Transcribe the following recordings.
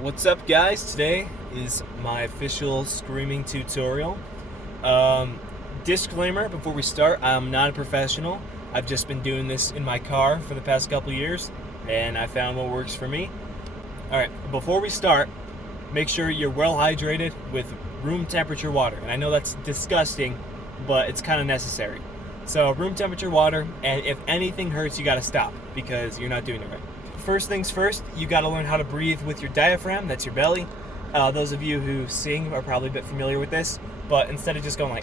What's up, guys? Today is my official screaming tutorial. Disclaimer before we start, I'm not a professional. I've just been doing this in my car for the past couple years, and I found what works for me. Alright, before we start, make sure you're well hydrated with room temperature water. And I know that's disgusting, but it's kind of necessary. So, room temperature water, and if anything hurts, you gotta stop because you're not doing it right. First things first, you got to learn how to breathe with your diaphragm. That's your belly. Those of you who sing are probably a bit familiar with this, but instead of just going like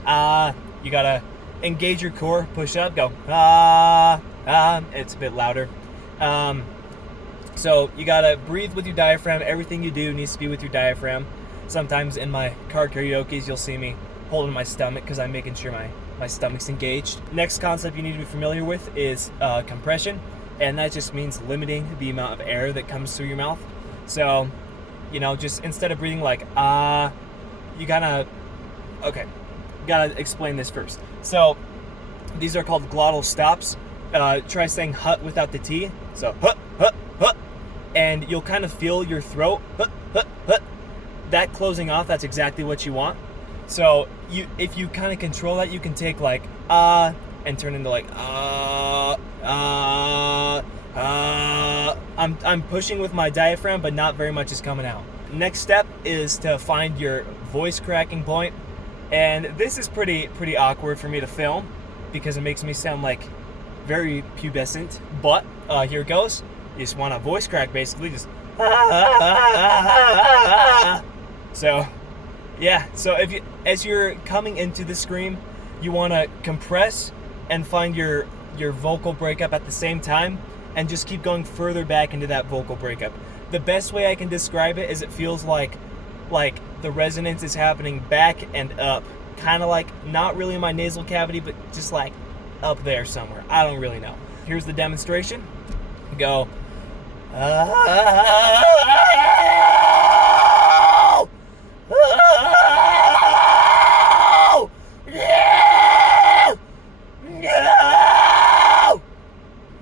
you got to engage your core, push up, go it's a bit louder. So you got to breathe with your diaphragm. Everything you do needs to be with your diaphragm. Sometimes in my car karaoke's you'll see me holding my stomach because I'm making sure my stomach's engaged. Next concept you need to be familiar with is compression. And that just means limiting the amount of air that comes through your mouth. So, just instead of breathing like you gotta explain this first. So, these are called glottal stops. Try saying hut without the T. So, hut, hut, hut. And you'll kind of feel your throat, hut, hut, hut. That closing off, that's exactly what you want. So, if you kind of control that, you can take like and turn into like I'm pushing with my diaphragm, but not very much is coming out. Next step is to find your voice cracking point, and this is pretty awkward for me to film because it makes me sound like very pubescent. But here it goes. You just want a voice crack, basically, just So yeah. So as you're coming into the scream, you want to compress and find your vocal breakup at the same time, and just keep going further back into that vocal breakup. The best way I can describe it is it feels like the resonance is happening back and up, kind of like not really in my nasal cavity, but just like up there somewhere. I don't really know. Here's the demonstration. Go.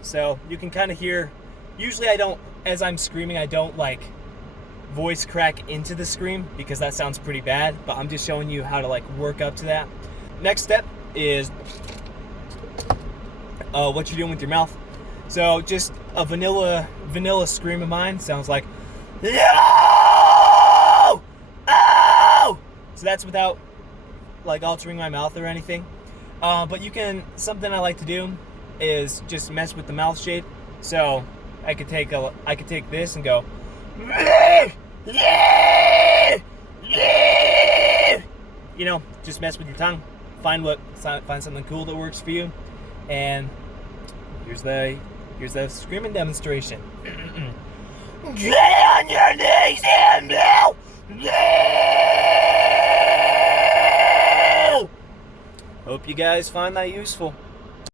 So you can kind of hear, usually as I'm screaming, I don't like voice crack into the scream because that sounds pretty bad, but I'm just showing you how to like work up to that. Next step is what you're doing with your mouth. So just a vanilla scream of mine sounds like, yo! Oh! So that's without like altering my mouth or anything. But something I like to do is just mess with the mouth shape. So I could take this and go, just mess with your tongue. Find something cool that works for you. And here's the screaming demonstration. Get on your knees and blow. Hope you guys find that useful.